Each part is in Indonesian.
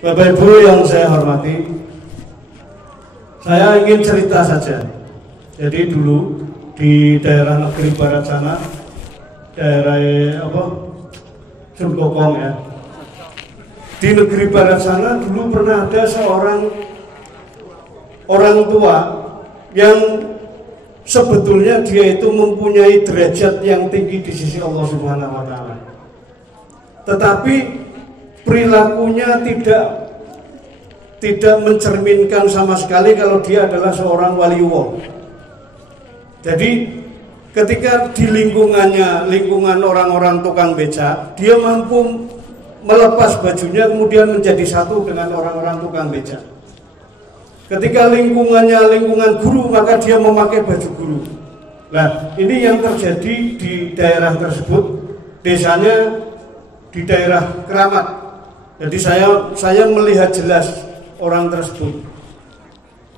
Bapak Ibu yang saya hormati, saya ingin cerita saja. Jadi dulu di daerah negeri barat sana, daerah Sumbokong ya. Di negeri barat sana dulu pernah ada seorang orang tua yang sebetulnya dia itu mempunyai derajat yang tinggi di sisi Allah Subhanahu wa taala. Tetapi perilakunya tidak mencerminkan sama sekali kalau dia adalah seorang waliullah. Jadi ketika di lingkungan orang-orang tukang becak, dia mampu melepas bajunya kemudian menjadi satu dengan orang-orang tukang becak. Ketika lingkungannya lingkungan guru, maka dia memakai baju guru. Nah, ini yang terjadi di daerah tersebut. Desanya di daerah Keramat. Jadi saya melihat jelas orang tersebut.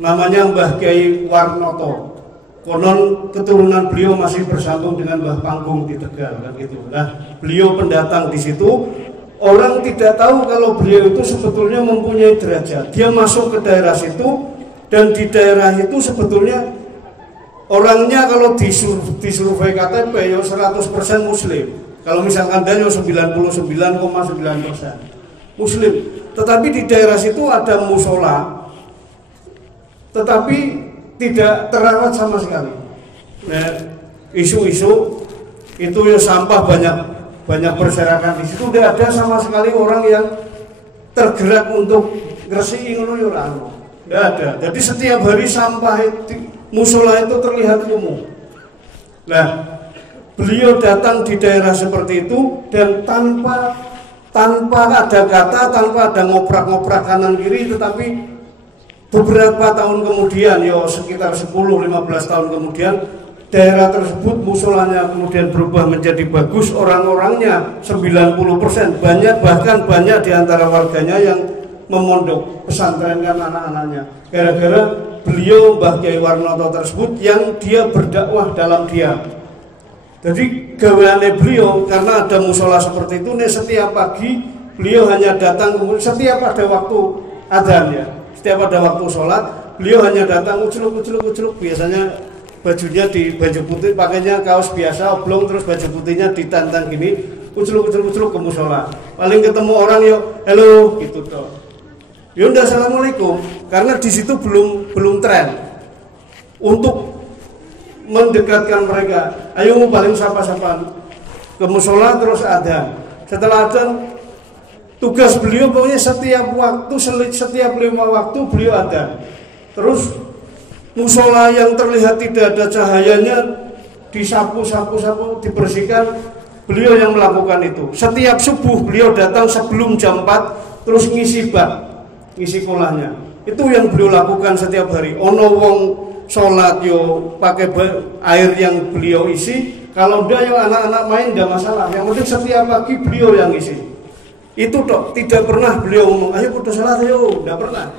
Namanya Mbah Kiai Warnoto. Konon keturunan beliau masih bersambung dengan Mbah Panggung di Tegal, kan gitu. Nah, beliau pendatang di situ. Orang tidak tahu kalau beliau itu sebetulnya mempunyai derajat. Dia masuk ke daerah situ, dan di daerah itu sebetulnya orangnya kalau disurvei KTP ya 100% muslim. Kalau misalkan dia 99,9% muslim. Tetapi di daerah situ ada musola, tetapi tidak terawat sama sekali. Nah, isu-isu itu ya sampah banyak berserakan di situ. Tidak ada sama sekali orang yang tergerak untuk ngresihi ngono ya ora ono. Tidak ada. Jadi setiap hari sampah musola itu terlihat kumuh. Nah, beliau datang di daerah seperti itu dan tanpa ada kata, tanpa ada ngoprak-ngoprak kanan kiri, tetapi beberapa tahun kemudian, ya sekitar 10-15 tahun kemudian, daerah tersebut musolanya kemudian berubah menjadi bagus, orang-orangnya 90%, bahkan banyak di antara warganya yang memondok pesantrenkan anak-anaknya. Gara-gara beliau Mbah Kiai Warnoto tersebut yang dia berdakwah dalam diam. Jadi gaweane beliau karena ada musola seperti itu, nih setiap pagi beliau hanya datang, setiap ada waktu adzan ya, setiap ada waktu sholat, beliau hanya datang uculuk, biasanya bajunya di baju putih, pakainya kaos biasa, oblong, terus baju putihnya ditantang gini, uculuk ke musola. Paling ketemu orang yo, halo, gitu toh. Ya udah assalamualaikum, karena di situ belum tren untuk mendekatkan mereka. Ayo paling sapa-sapaan ke musola terus adzan. Setelah adzan, tugas beliau pokoknya setiap 5 waktu beliau adzan. Terus musola yang terlihat tidak ada cahayanya disapu, dibersihkan, beliau yang melakukan itu. Setiap subuh beliau datang sebelum jam 4 terus ngisi kolahnya. Itu yang beliau lakukan setiap hari. Ono wong sholat yo pakai air yang beliau isi, kalau enggak yo anak-anak main enggak masalah. Yang penting setiap pagi beliau yang isi. Itu toh tidak pernah beliau ngomong ayo kudu sholat ayo, enggak pernah.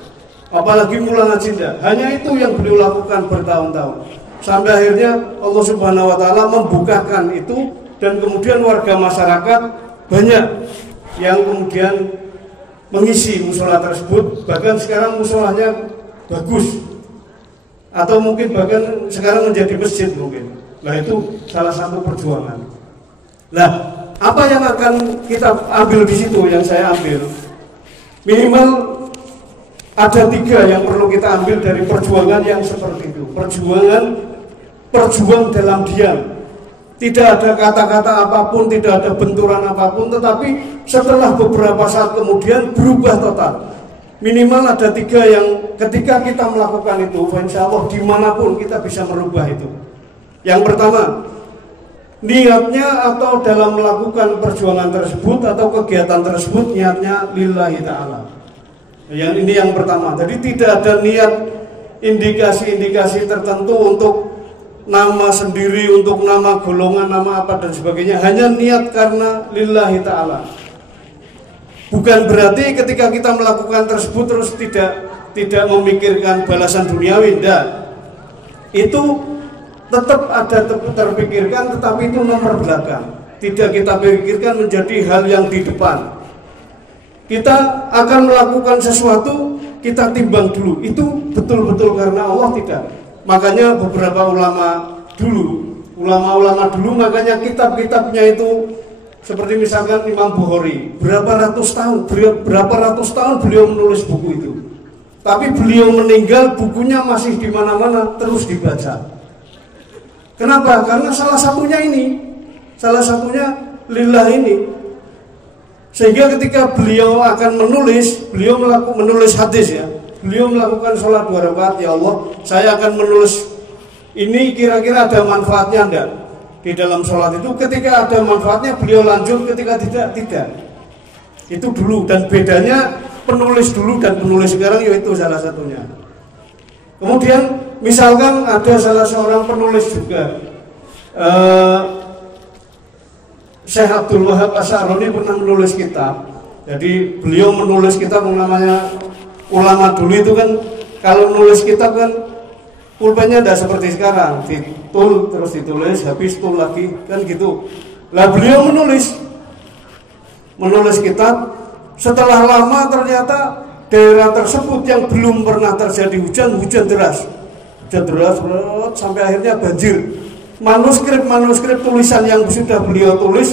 Apalagi mulai ngaji enggak. Hanya itu yang beliau lakukan bertahun-tahun. Sampai akhirnya Allah Subhanahu wa taala membukakan itu, dan kemudian warga masyarakat banyak yang kemudian mengisi musola tersebut. Bahkan sekarang musolanya bagus, atau mungkin bahkan sekarang menjadi masjid mungkin. Nah, itu salah satu perjuangan. Nah, apa yang akan kita ambil di situ, yang saya ambil minimal ada 3 yang perlu kita ambil dari perjuangan yang seperti itu. Perjuang dalam diam. Tidak ada kata-kata apapun, tidak ada benturan apapun, tetapi setelah beberapa saat kemudian berubah total. Minimal ada 3 yang ketika kita melakukan itu, insya Allah dimanapun kita bisa merubah itu. Yang pertama, niatnya atau dalam melakukan perjuangan tersebut atau kegiatan tersebut, niatnya lillahi ta'ala. Yang ini yang pertama. Jadi tidak ada niat indikasi-indikasi tertentu untuk nama sendiri, untuk nama golongan, nama apa dan sebagainya. Hanya niat karena lillahi ta'ala. Bukan berarti ketika kita melakukan tersebut terus tidak memikirkan balasan duniawi, tidak. Itu tetap ada terpikirkan, tetapi itu nomor belakang. Tidak kita pikirkan menjadi hal yang di depan. kita akan melakukan sesuatu, kita timbang dulu, itu betul-betul karena Allah tidak. Makanya beberapa ulama dulu makanya kitab-kitabnya itu seperti misalkan Imam Bukhari, berapa ratus tahun beliau menulis buku itu. Tapi beliau meninggal, bukunya masih di mana-mana terus dibaca. Kenapa? Karena salah satunya lillah ini. Sehingga ketika beliau akan menulis hadis ya, beliau melakukan sholat 2 rakaat, ya Allah, saya akan menulis ini kira-kira ada manfaatnya enggak di dalam sholat itu. Ketika ada manfaatnya beliau lanjut, ketika tidak. Itu dulu, dan bedanya penulis dulu dan penulis sekarang yaitu salah satunya. Kemudian misalkan ada salah seorang penulis juga, Syekh Abdul Wahab Asy'aroni pernah menulis kitab. Jadi beliau menulis kitab namanya, ulama dulu itu kan kalau menulis kitab kan pulpennya tidak seperti sekarang, ditul terus ditulis, habis tul lagi kan gitu. Lah beliau menulis kitab, setelah lama ternyata daerah tersebut yang belum pernah terjadi hujan deras sampai akhirnya banjir. Manuskrip tulisan yang sudah beliau tulis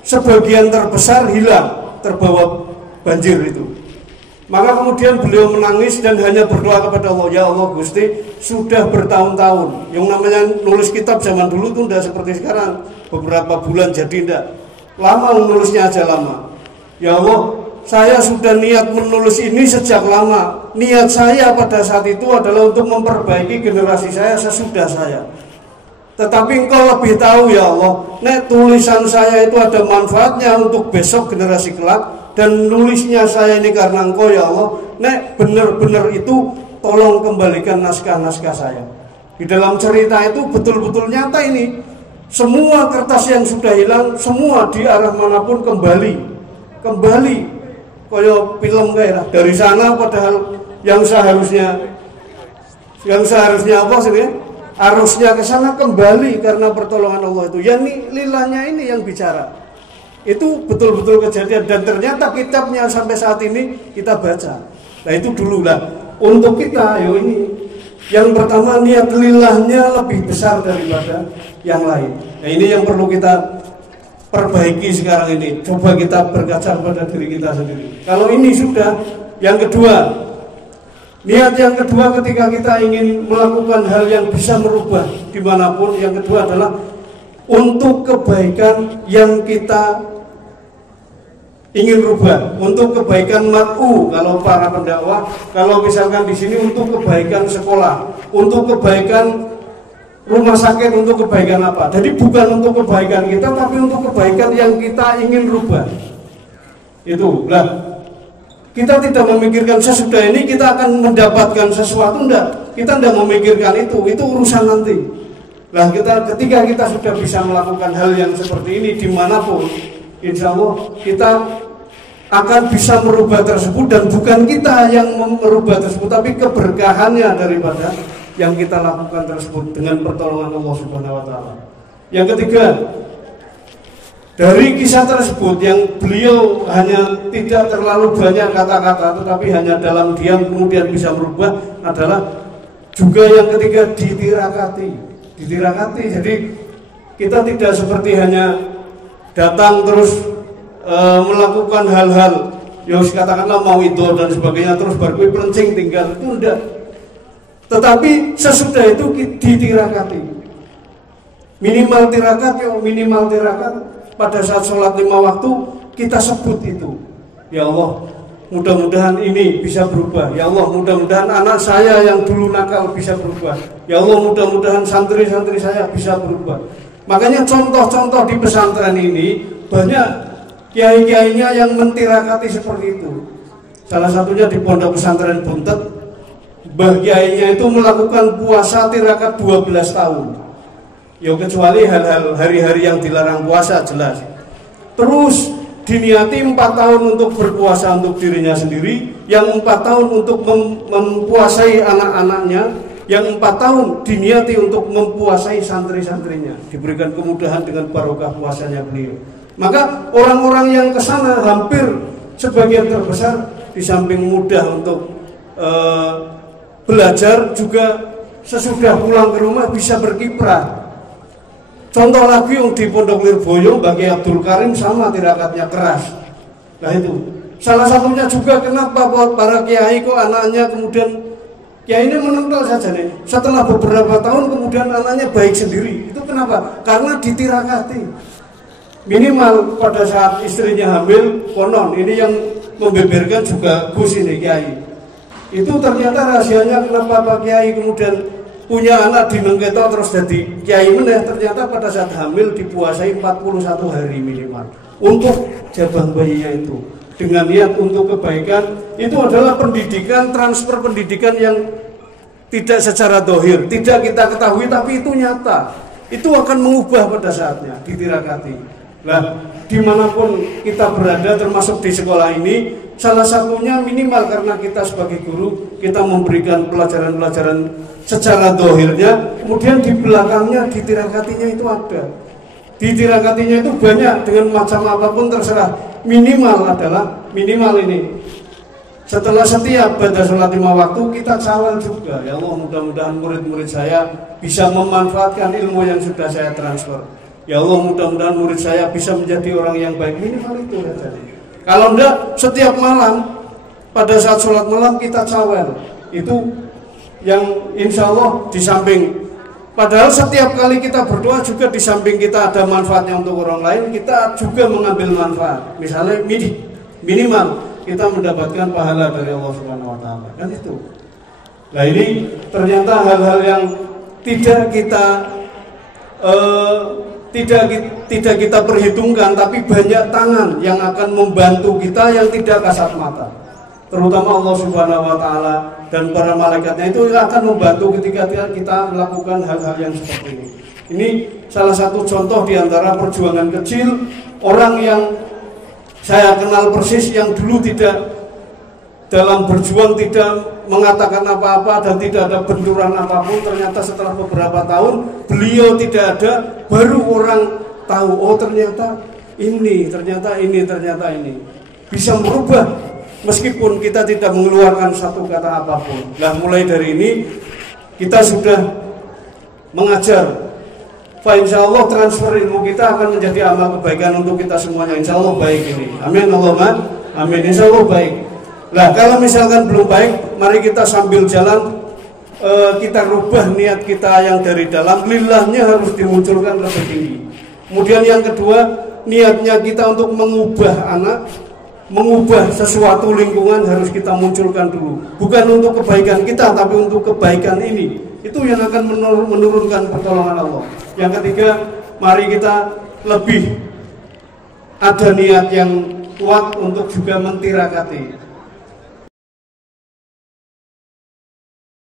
sebagian terbesar hilang, terbawa banjir itu. Maka kemudian beliau menangis dan hanya berdoa kepada Allah, ya Allah Gusti, sudah bertahun-tahun. Yang namanya nulis kitab zaman dulu itu tidak seperti sekarang, beberapa bulan jadi tidak. Lama menulisnya aja lama. Ya Allah, saya sudah niat menulis ini sejak lama. Niat saya pada saat itu adalah untuk memperbaiki generasi saya sesudah saya. Tetapi Engkau lebih tahu ya Allah, nek tulisan saya itu ada manfaatnya untuk besok generasi kelak, dan nulisnya saya ini karena Engkau ya Allah, nek benar-benar itu tolong kembalikan naskah-naskah saya. Di dalam cerita itu betul-betul nyata ini. Semua kertas yang sudah hilang, semua di arah manapun kembali. Kayak film kayak dari sana, padahal yang seharusnya apa sih? Harusnya ke sana kembali karena pertolongan Allah itu. Ya ini lilahnya ini yang bicara. Itu betul-betul kejadian, dan ternyata kitabnya sampai saat ini kita baca. Nah itu dulu lah. Untuk kita, ini yang pertama, niat lilahnya lebih besar daripada yang lain. Nah ini yang perlu kita perbaiki sekarang ini. Coba kita berkaca pada diri kita sendiri. Kalau ini sudah, yang kedua, niat yang kedua ketika kita ingin melakukan hal yang bisa merubah dimanapun, yang kedua adalah untuk kebaikan yang kita ingin rubah, untuk kebaikan mar'u kalau para pendakwah, kalau misalkan di sini untuk kebaikan sekolah, untuk kebaikan rumah sakit, untuk kebaikan apa. Jadi bukan untuk kebaikan kita, tapi untuk kebaikan yang kita ingin rubah. Itu lah. Kita tidak memikirkan sesudah ini kita akan mendapatkan sesuatu, enggak. Kita tidak memikirkan itu urusan nanti. Nah ketika kita sudah bisa melakukan hal yang seperti ini dimanapun, insya Allah kita akan bisa merubah tersebut, dan bukan kita yang merubah tersebut, tapi keberkahannya daripada yang kita lakukan tersebut dengan pertolongan Allah Subhanahu wa Ta'ala. Yang ketiga, dari kisah tersebut yang beliau hanya tidak terlalu banyak kata-kata, tetapi hanya dalam diam kemudian bisa merubah, adalah juga yang ketiga ditirakati. Jadi kita tidak seperti hanya datang terus melakukan hal-hal katakanlah mau itu dan sebagainya terus baru pelencing tinggal, itu enggak. Tetapi sesudah itu ditirakati. Minimal tirakat pada saat sholat 5 waktu kita sebut itu. Ya Allah, mudah-mudahan ini bisa berubah. Ya Allah, mudah-mudahan anak saya yang dulu nakal bisa berubah. Ya Allah, mudah-mudahan santri-santri saya bisa berubah. Makanya contoh-contoh di pesantren ini banyak kiai-kiainya yang mentirakati seperti itu. Salah satunya di Pondok Pesantren Buntet, mbah kiainya itu melakukan puasa tirakat 12 tahun. Ya kecuali hal-hal hari-hari yang dilarang puasa jelas. Terus diniati 4 tahun untuk berpuasa untuk dirinya sendiri, yang 4 tahun untuk mempuasai anak-anaknya, yang 4 tahun diniati untuk mempuasai santri-santrinya, diberikan kemudahan dengan barokah puasanya beliau. Maka orang-orang yang kesana hampir sebagian terbesar di samping mudah untuk belajar, juga sesudah pulang ke rumah bisa berkiprah. Contoh lagi yang di Pondok Lirboyo bagi Abdul Karim sama tirakatnya keras. Nah itu salah satunya juga kenapa buat para kiai kok anaknya kemudian kiai ini menonton saja nih. Setelah beberapa tahun kemudian anaknya baik sendiri. Itu kenapa? Karena ditirakati. Minimal pada saat istrinya hamil, konon ini yang membeberkan juga Gus ini kiai. Itu ternyata rahasianya kenapa Pak Kiai kemudian punya anak di Nengketo terus jadi kiai meneh, ternyata pada saat hamil dipuasai 41 hari minimal untuk jabang bayinya itu dengan niat untuk kebaikan. Itu adalah pendidikan, transfer pendidikan yang tidak secara dohir, tidak kita ketahui tapi itu nyata. Itu akan mengubah pada saatnya ditirakati. Nah, dimanapun kita berada termasuk di sekolah ini, salah satunya minimal karena kita sebagai guru kita memberikan pelajaran-pelajaran secara dohirnya, kemudian di belakangnya ditirakatinya itu ada. Ditirakatinya itu banyak dengan macam apapun terserah. Minimal adalah minimal ini. Setelah setiap pada sholat 5 waktu kita cawal juga. Ya Allah, mudah-mudahan murid-murid saya bisa memanfaatkan ilmu yang sudah saya transfer. Ya Allah, mudah-mudahan murid saya bisa menjadi orang yang baik. Minimal itu saja. Kalau enggak, setiap malam pada saat sholat malam kita cawel. Itu yang insya Allah di samping, padahal setiap kali kita berdoa juga di samping kita ada manfaatnya untuk orang lain, kita juga mengambil manfaat. Misalnya minimal kita mendapatkan pahala dari Allah Subhanahu wa taala. Kan itu. Nah, ini ternyata hal-hal yang tidak kita perhitungkan, tapi banyak tangan yang akan membantu kita yang tidak kasat mata. Terutama Allah Subhanahu wa taala dan para malaikatnya itu akan membantu ketika kita melakukan hal-hal yang seperti ini. Ini salah satu contoh di antara perjuangan kecil orang yang saya kenal persis, yang dulu tidak dalam berjuang tidak mengatakan apa-apa dan tidak ada benturan apapun. Ternyata setelah beberapa tahun beliau tidak ada, baru orang tahu, oh ternyata ini bisa merubah meskipun kita tidak mengeluarkan satu kata apapun. Nah, mulai dari ini kita sudah mengajar. Insya Allah transfer ilmu kita akan menjadi amal kebaikan untuk kita semuanya. Insya Allah baik ini. Amin Allahumma amin. Insya Allah baik. Nah, kalau misalkan belum baik, mari kita sambil jalan kita rubah niat kita yang dari dalam. Lillahnya harus dimunculkan lebih tinggi. Kemudian yang kedua, niatnya kita untuk mengubah anak, mengubah sesuatu lingkungan harus kita munculkan dulu. Bukan untuk kebaikan kita, tapi untuk kebaikan ini. Itu yang akan menurunkan pertolongan Allah. Yang ketiga, mari kita lebih ada niat yang kuat untuk juga mentirakati.